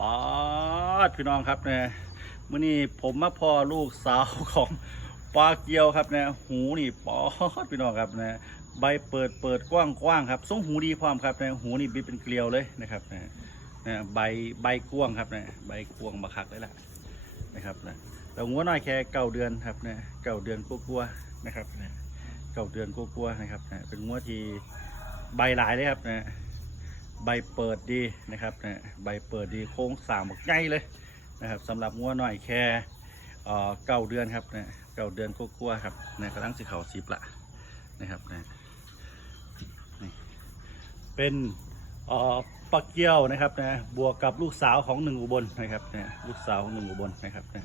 ป๊าดพี่น้องครับเนี่ยมื่อนี้ผมมาพ่อลูกสาวของปลาเกียวครับเนี่ยหูนี่ป๊าดพี่น้องครับเนี่ยใบเปิดเปิดกว้างกว้างครับทรงหูดีพร้อมครับเนี่ยหูนี่บิดเป็นเกลียวเลยนะครับเนี่ยใบใบกว้างครับเนี่ยใบกว้างมาคักเลยล่ะนะครับนะแต่งัวน้อยแค่เก้าเดือนครับเนี่ยเก้าเดือนกลัวๆนะครับเนี่ยเก้าเดือนกลัวๆนะครับเนี่ยเป็นงัวที่ใบหลายเลยครับเนี่ย ใบเปิดดีนะครับนะใบเปิดดีโค้งสร้างบักใหญ่เลยนะครับสำหรับงัวหน่อยแค่เอ่อเก้าเดือนครับนะเก้าเดือนก็กลัวๆครับนะกำลังสิเขาสิบละนะครับนะนี่เป็นเอ่อปลาเกี้ยวนะครับนะบวกกับลูกสาวของหนึ่งอุบลนะครับนะลูกสาวของหนึ่งอุบลนะครับนะ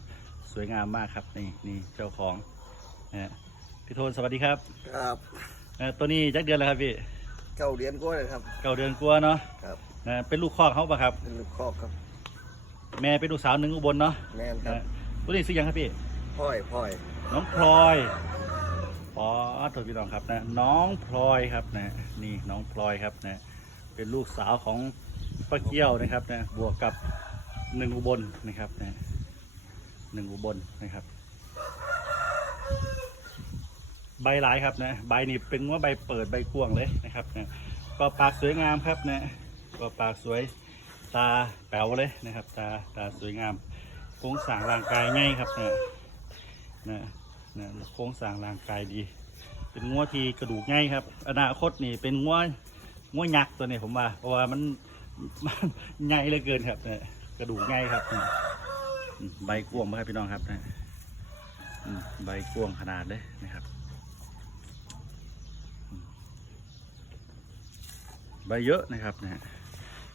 สวยงามมากครับนี่นี่เจ้าของนะพี่โทนสวัสดีครับครับเอ่อตัวนี้จักเดือนแล้วครับพี่ เก้าเหรียญก็เลยครับ เก้าเดือนกลัวาเนาะครับ นะเป็นลูกคอกเขาปะครับ เป็นลูกคอกครับ แม่เป็นลูกสาวหนึ่งอุบลเนาะแม่นครับนะตัวนี้ซื้อยังครับพี่ พ่อยพ่อยน้องพลอยอ๋อถูกพี่น้องครับนะ น้องพลอยครับนะ นี่น้องพลอยครับนะ เป็นลูกสาวของป้าเกี้ยวนะครับนะ บวกกับหนึ่งอุบลนะครับนะหนึ่งอุบลนะครับ ใบหลายครับนะใบนี่เป็นว่าใบเปิดใบกวางเลยนะครับนะก็ปากสวยงามครับนะก็ปากสวยตาแป๋วเลยนะครับ ตาตาสวยงาม โครงสร้างร่างกายง่ายครับนะนะนะโครงสร้างร่างกายดี เป็นงัวที่กระดูกง่ายครับ อนาคตนี่เป็นงัวงัวยักษ์ตัวนี้ผมว่าเพราะว่ามันมันใหญ่เหลือเกินครับนะกระดูกง่ายครับใบกวางไหมครับพี่น้องครับนะใบกวางขนาดเลยนะครับอืม ใบเยอะนะครับนะ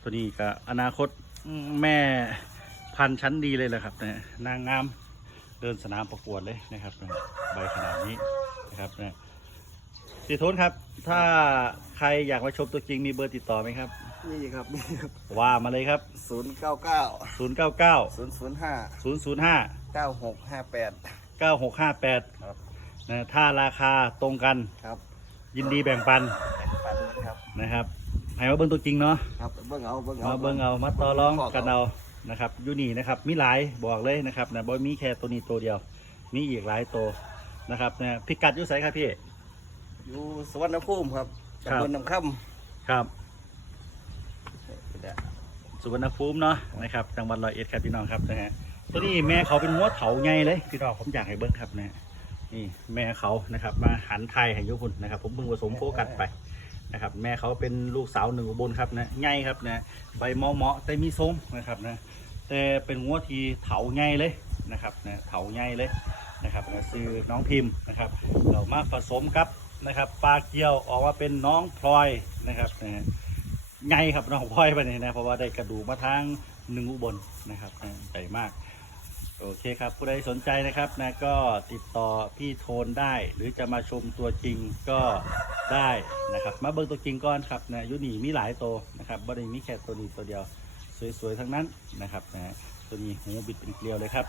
ตัวนี้ก็อนาคตอืมแม่พันธุ์ชั้นดีเลยแหละครับเนี่ยนางงามเดินสนามประกวดเลยนะครับเนี่ยใบขนาดนี้นะครับเนี่ยสีโทนครับ ถ้าใครอยากมาชมตัวจริงมีเบอร์ติดต่อไหมครับ นี่ครับนี่ครับว่ามาเลยครับ ศูนย์เก้าเก้า099ศูนย์ศูนย์ห้า005เก้าหกห้าแปด9658ครับนะถ้าราคาตรงกันครับ ยินดีแบ่งปัน แบ่งปันนะครับนะครับ ให้มาเบิ้งตัวจริงเนาะครับเบิ้งเอาเบิ้งเอามาเบิ้งเอามาต่อรองกันเอานะครับอยูนี่นะครับมีหลายบอกเลยนะครับนะบอยมีแค่ตัวนี้ตัวเดียว มีอีกหลายตัวนะครับนะพิกัดอยุไสครับพี่อยู่สวรรณภูมิครับครับตำบลน้ำค่ครับำสุวรรณภูมิเนาะนะครับจังหวัดร้อยเอ็ดครับพี่น้องครับนะฮะตัวนี้แม่เขาเป็นหัวเถาไงเลยพี่น้องผมอยากให้เบิ้งครับนะนี่แม่เขานะครับ มาหันไทยให้ยุคุณนะครับ ผมเพิ่งผสมโฟกัสไป นะครับแม่เขาเป็นลูกสาวหนึ่งอุบลครับนะไงครับนะใบเมาะเมาะแต่มีทรงนะครับนะแต่เป็นหัวทีเถาไงเลยนะครับนะเถาไงเลยนะครับนะซื้อน้องพิมพ์นะครับเรามาผสมกับนะครับปลาเกียวออกมาเป็นน้องพลอยนะครับนะไงครับน้องพลอยไปเนี่ยนะเพราะว่าได้กระดูกมาทางหนึ่งอุบลนะครับนะใหญ่มาก โอเคครับผู้ใดสนใจนะครับนะก็ติดต่อพี่โทนได้ หรือจะมาชมตัวจริงก็ได้นะครับ มาเบิ่งตัวจริงก่อนครับนะยุนี่มีหลายตัวนะครับบ่ได้มีแค่ตัวนี้ตัวเดียว สวยๆทั้งนั้นนะครับนะตัวนี้หูบิดเป็นเกลียวเลยครับ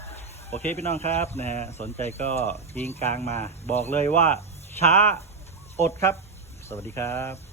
โอเคพี่น้องครับนะฮะสนใจก็กิงกลางมา บอกเลยว่าช้าอดครับ สวัสดีครับ